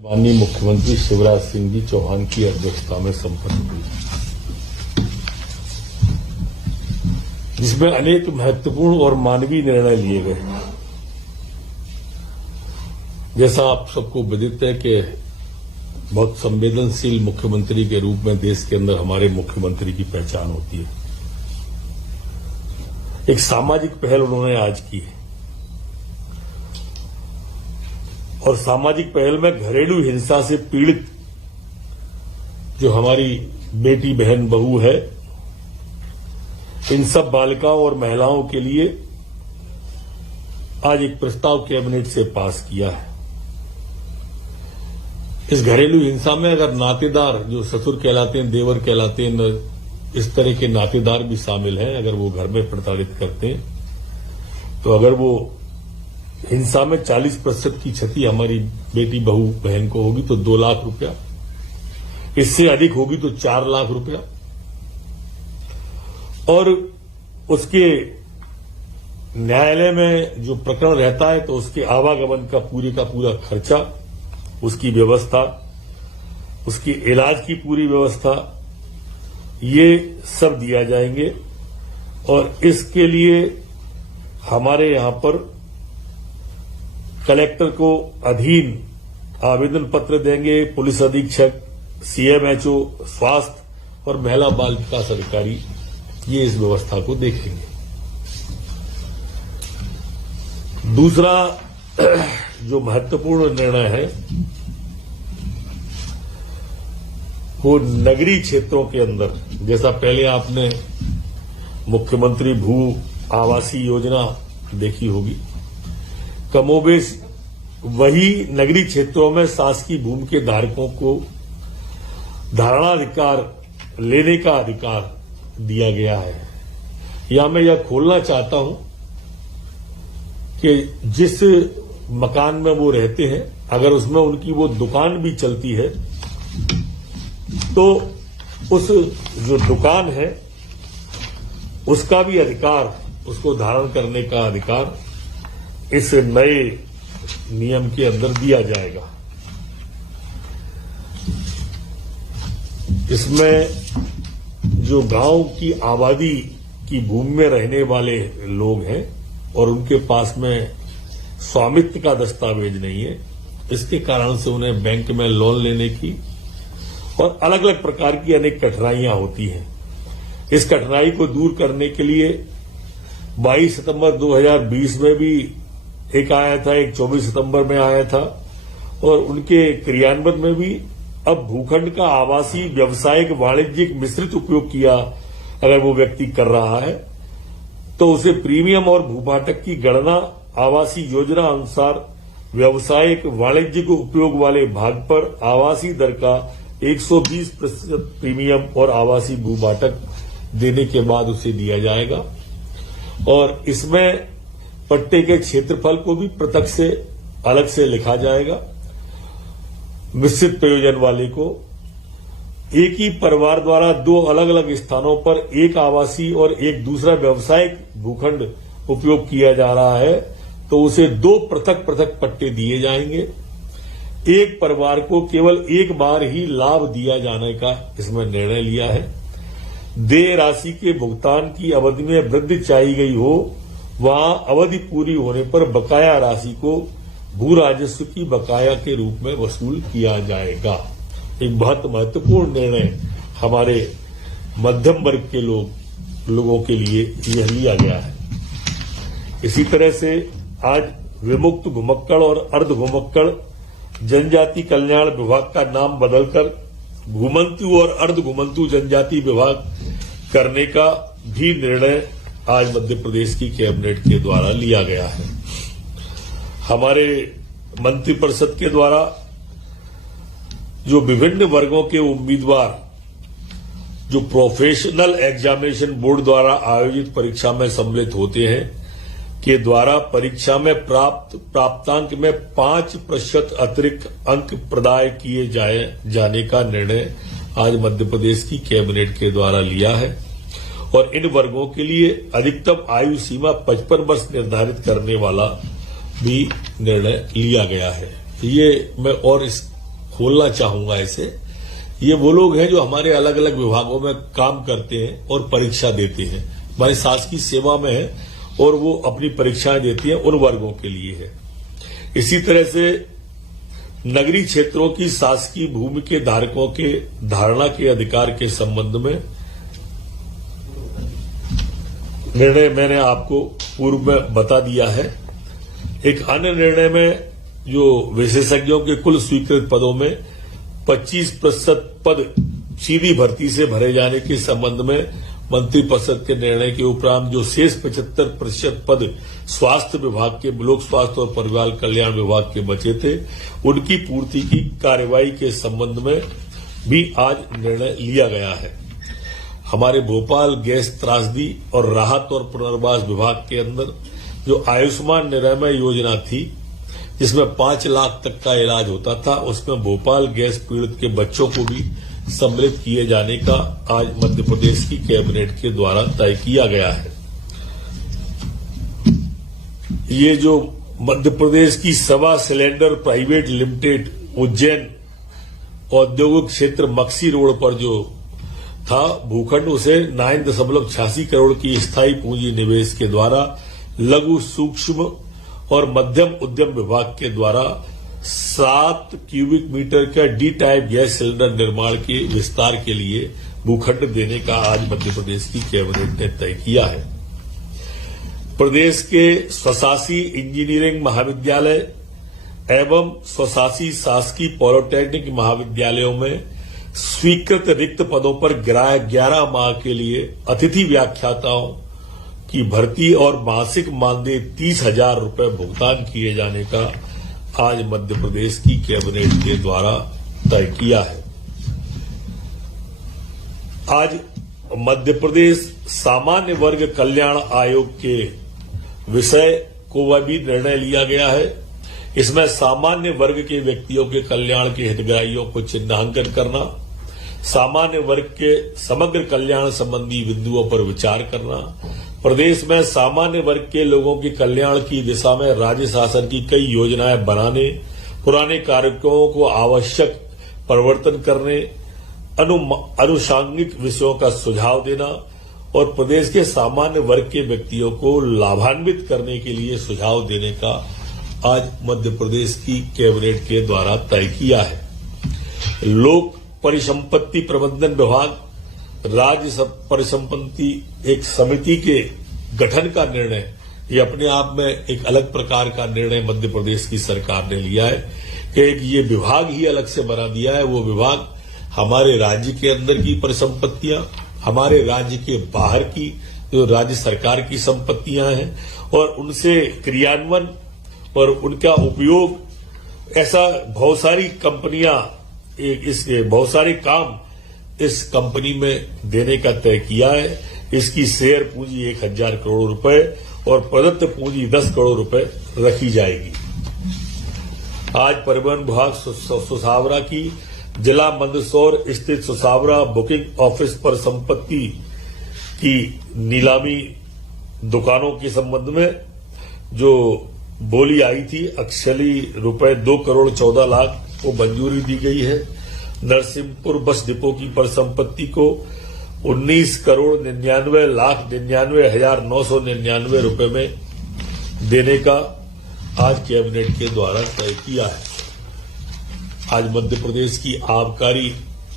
माननीय मुख्यमंत्री शिवराज सिंह जी चौहान की अध्यक्षता में संपन्न हुई, जिसमें अनेक महत्वपूर्ण और मानवीय निर्णय लिए गए। जैसा आप सबको विदित है कि बहुत संवेदनशील मुख्यमंत्री के रूप में देश के अंदर हमारे मुख्यमंत्री की पहचान होती है। एक सामाजिक पहल उन्होंने आज की है और सामाजिक पहल में घरेलू हिंसा से पीड़ित जो हमारी बेटी बहन बहू है, इन सब बालिकाओं और महिलाओं के लिए आज एक प्रस्ताव कैबिनेट से पास किया है। इस घरेलू हिंसा में अगर नातेदार जो ससुर कहलाते हैं, देवर कहलाते हैं, इस तरह के नातेदार भी शामिल हैं, अगर वो घर में प्रताड़ित करते हैं, तो अगर वो हिंसा में 40% की क्षति हमारी बेटी बहू बहन को होगी तो 2 लाख रुपया, इससे अधिक होगी तो 4 लाख रुपया, और उसके न्यायालय में जो प्रकरण रहता है तो उसके आवागमन का पूरा खर्चा, उसकी व्यवस्था, उसकी इलाज की पूरी व्यवस्था, ये सब दिया जाएंगे। और इसके लिए हमारे यहां पर कलेक्टर को अधीन आवेदन पत्र देंगे, पुलिस अधीक्षक, सीएमएचओ, स्वास्थ्य और महिला बाल विकास अधिकारी ये इस व्यवस्था को देखेंगे। दूसरा जो महत्वपूर्ण निर्णय है वो नगरीय क्षेत्रों के अंदर, जैसा पहले आपने मुख्यमंत्री भू आवासीय योजना देखी होगी, कमोबेश वही नगरीय क्षेत्रों में शासकीय भूमि के धारकों को धारणाधिकार लेने का अधिकार दिया गया है। यहां मैं यह खोलना चाहता हूं कि जिस मकान में वो रहते हैं, अगर उसमें उनकी वो दुकान भी चलती है तो उस जो दुकान है उसका भी अधिकार, उसको धारण करने का अधिकार इस नए नियम के अंदर दिया जाएगा। इसमें जो गांव की आबादी की भूमि में रहने वाले लोग हैं और उनके पास में स्वामित्व का दस्तावेज नहीं है, इसके कारण से उन्हें बैंक में लोन लेने की और अलग अलग प्रकार की अनेक कठिनाइयां होती हैं। इस कठिनाई को दूर करने के लिए 22 सितंबर 2020 में भी एक आया था, एक 24 सितंबर में आया था, और उनके क्रियान्वयन में भी अब भूखंड का आवासीय, व्यावसायिक, वाणिज्यिक मिश्रित उपयोग किया अगर वो व्यक्ति कर रहा है तो उसे प्रीमियम और भूभाटक की गणना आवासीय योजना अनुसार व्यावसायिक, वाणिज्यिक उपयोग वाले भाग पर आवासीय दर का 120% प्रीमियम और आवासीय भूभाटक देने के बाद उसे दिया जाएगा। और इसमें पट्टे के क्षेत्रफल को भी पृथक से अलग से लिखा जाएगा। मिश्रित प्रयोजन वाले को एक ही परिवार द्वारा 2 अलग अलग स्थानों पर एक आवासीय और एक दूसरा व्यावसायिक भूखंड उपयोग किया जा रहा है तो उसे 2 पृथक पट्टे दिए जाएंगे। एक परिवार को केवल एक बार ही लाभ दिया जाने का इसमें निर्णय लिया है। देय राशि के भुगतान की अवधि में वृद्धि चाहिए गई हो, वहां अवधि पूरी होने पर बकाया राशि को भू राजस्व की बकाया के रूप में वसूल किया जाएगा। एक बहुत महत्वपूर्ण निर्णय हमारे मध्यम वर्ग के लोगों के लिए यह लिया गया है। इसी तरह से आज विमुक्त घुमक्कड़ और अर्ध घुमक्कड़ जनजाति कल्याण विभाग का नाम बदलकर घुमंतु और अर्ध घुमंतु जनजाति विभाग करने का भी निर्णय आज मध्य प्रदेश की कैबिनेट के द्वारा लिया गया है। हमारे मंत्रिपरिषद के द्वारा जो विभिन्न वर्गों के उम्मीदवार जो प्रोफेशनल एग्जामिनेशन बोर्ड द्वारा आयोजित परीक्षा में सम्मिलित होते हैं के द्वारा परीक्षा में प्राप्तांक में 5% अतिरिक्त अंक प्रदाय किए जाने का निर्णय आज मध्य प्रदेश की कैबिनेट के द्वारा लिया है। और इन वर्गों के लिए अधिकतम आयु सीमा 55 वर्ष निर्धारित करने वाला भी निर्णय लिया गया है। ये मैं और इस खोलना चाहूंगा इसे। ये वो लोग हैं जो हमारे अलग अलग विभागों में काम करते हैं और परीक्षा देते हैं, हमारी शासकीय सेवा में है और वो अपनी परीक्षाएं देती हैं, उन वर्गों के लिए है। इसी तरह से नगरीय क्षेत्रों की शासकीय भूमि के धारकों के धारणा के अधिकार के संबंध में निर्णय मैंने आपको पूर्व में बता दिया है। एक अन्य निर्णय में जो विशेषज्ञों के कुल स्वीकृत पदों में 25% पद सीधी भर्ती से भरे जाने के संबंध में मंत्रिपरिषद के निर्णय के उपरांत जो शेष 75% पद स्वास्थ्य विभाग के, लोक स्वास्थ्य और परिवार कल्याण विभाग के बचे थे, उनकी पूर्ति की कार्यवाही के संबंध में भी आज निर्णय लिया गया है। हमारे भोपाल गैस त्रासदी और राहत और पुनर्वास विभाग के अंदर जो आयुष्मान निरामय योजना थी, जिसमें 5 लाख तक का इलाज होता था, उसमें भोपाल गैस पीड़ित के बच्चों को भी सम्मिलित किए जाने का आज मध्य प्रदेश की कैबिनेट के द्वारा तय किया गया है। ये जो मध्य प्रदेश की सवा सिलेंडर प्राइवेट लिमिटेड उज्जैन औद्योगिक क्षेत्र मक्सी रोड पर जो था भूखंड, उसे 9.86 करोड़ की स्थायी पूंजी निवेश के द्वारा लघु सूक्ष्म और मध्यम उद्यम विभाग के द्वारा 7 क्यूबिक मीटर का डी टाइप गैस सिलेंडर निर्माण के विस्तार के लिए भूखंड देने का आज मध्य प्रदेश की कैबिनेट ने तय किया है। प्रदेश के स्वशासी इंजीनियरिंग महाविद्यालय एवं स्वशासी शासकीय पॉलिटेक्निक महाविद्यालयों में स्वीकृत रिक्त पदों पर 11 माह के लिए अतिथि व्याख्याताओं की भर्ती और मासिक मानदेय 30,000 रुपए भुगतान किए जाने का आज मध्य प्रदेश की कैबिनेट के द्वारा तय किया है। आज मध्य प्रदेश सामान्य वर्ग कल्याण आयोग के विषय को भी निर्णय लिया गया है। इसमें सामान्य वर्ग के व्यक्तियों के कल्याण के हितग्राहियों को चिन्हांकन करना, सामान्य वर्ग के समग्र कल्याण संबंधी बिंदुओं पर विचार करना, प्रदेश में सामान्य वर्ग के लोगों के कल्याण की दिशा में राज्य शासन की कई योजनाएं बनाने, पुराने कार्यक्रमों को आवश्यक परिवर्तन करने, अनुषांगिक विषयों का सुझाव देना और प्रदेश के सामान्य वर्ग के व्यक्तियों को लाभान्वित करने के लिए सुझाव देने का आज मध्य प्रदेश की कैबिनेट के द्वारा तय किया है। लोक परिसंपत्ति प्रबंधन विभाग राज्य परिसंपत्ति एक समिति के गठन का निर्णय, ये अपने आप में एक अलग प्रकार का निर्णय मध्य प्रदेश की सरकार ने लिया है कि एक ये विभाग ही अलग से बना दिया है। वो विभाग हमारे राज्य के अंदर की परिसंपत्तियां, हमारे राज्य के बाहर की जो राज्य सरकार की संपत्तियां हैं और उनसे क्रियान्वयन और उनका उपयोग, ऐसा बहुत सारी कंपनियां, इसके बहुत सारे काम इस कंपनी में देने का तय किया है। इसकी शेयर पूंजी 1,000 करोड़ रुपए और प्रदत्त पूंजी 10 करोड़ रुपए रखी जाएगी। आज परिवहन विभाग सुसावरा की जिला मंदसौर स्थित सुसावरा बुकिंग ऑफिस पर संपत्ति की नीलामी दुकानों के संबंध में जो बोली आई थी, अक्षली रुपए 2 करोड़ 14 लाख को मंजूरी दी गई है। नरसिंहपुर बस डिपो की परिसंपत्ति को 19 करोड़ 99 लाख 99,999 रुपए में देने का आज कैबिनेट के द्वारा तय किया है। आज मध्य प्रदेश की आबकारी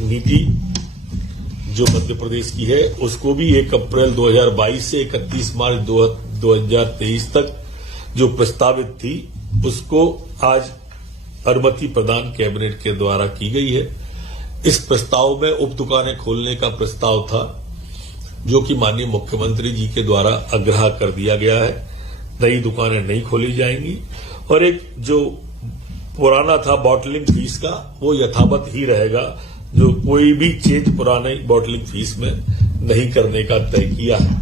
नीति जो मध्य प्रदेश की है, उसको भी 1 अप्रैल 2022 से 31 मार्च 2023 तक जो प्रस्तावित थी, उसको आज अनुमति प्रदान कैबिनेट के द्वारा की गई है। इस प्रस्ताव में उप दुकानें खोलने का प्रस्ताव था, जो कि माननीय मुख्यमंत्री जी के द्वारा आग्रह कर दिया गया है। नई दुकानें नहीं खोली जाएंगी और एक जो पुराना था बॉटलिंग फीस का, वो यथावत ही रहेगा। जो कोई भी चेंज पुराने बॉटलिंग फीस में नहीं करने का तय किया है।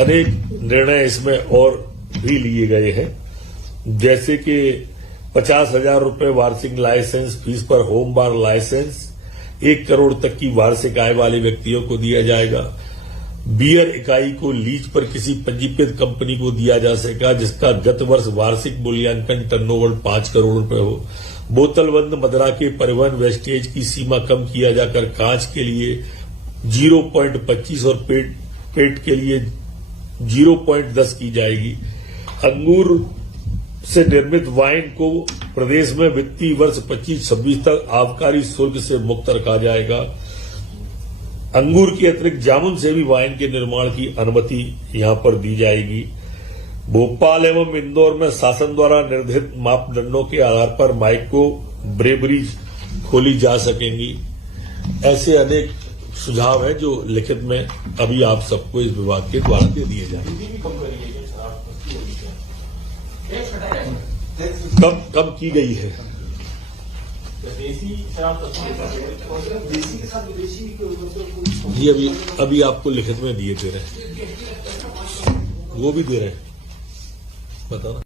अनेक निर्णय इसमें और भी लिए गए हैं, जैसे कि 50,000 रुपए वार्षिक लाइसेंस फीस पर होम बार लाइसेंस 1 करोड़ तक की वार्षिक आय वाले व्यक्तियों को दिया जाएगा। बियर इकाई को लीज पर किसी पंजीकृत कंपनी को दिया जा सकेगा जिसका गत वर्ष वार्षिक मूल्यांकन टर्नओवर 5 करोड़ रुपए हो। बोतलबंद मदिरा के परिवहन वेस्टेज की सीमा कम किया जाकर कांच के लिए 0.25 और पेट के लिए 0.10 की जाएगी। अंगूर से निर्मित वाइन को प्रदेश में वित्तीय वर्ष 25-26 तक आबकारी शुल्क से मुक्त रखा जाएगा। अंगूर के अतिरिक्त जामुन से भी वाइन के निर्माण की अनुमति यहां पर दी जाएगी। भोपाल एवं इंदौर में शासन द्वारा निर्धारित मापदंडों के आधार पर माइक्रो ब्रेवरीज खोली जा सकेंगी। ऐसे अनेक सुझाव हैं जो लिखित में अभी आप सबको इस विभाग के द्वारा दे दिए जाएंगे। कब की गई है? जी अभी आपको लिखित में दिए दे रहे हैं, वो भी दे रहे हैं, बताना।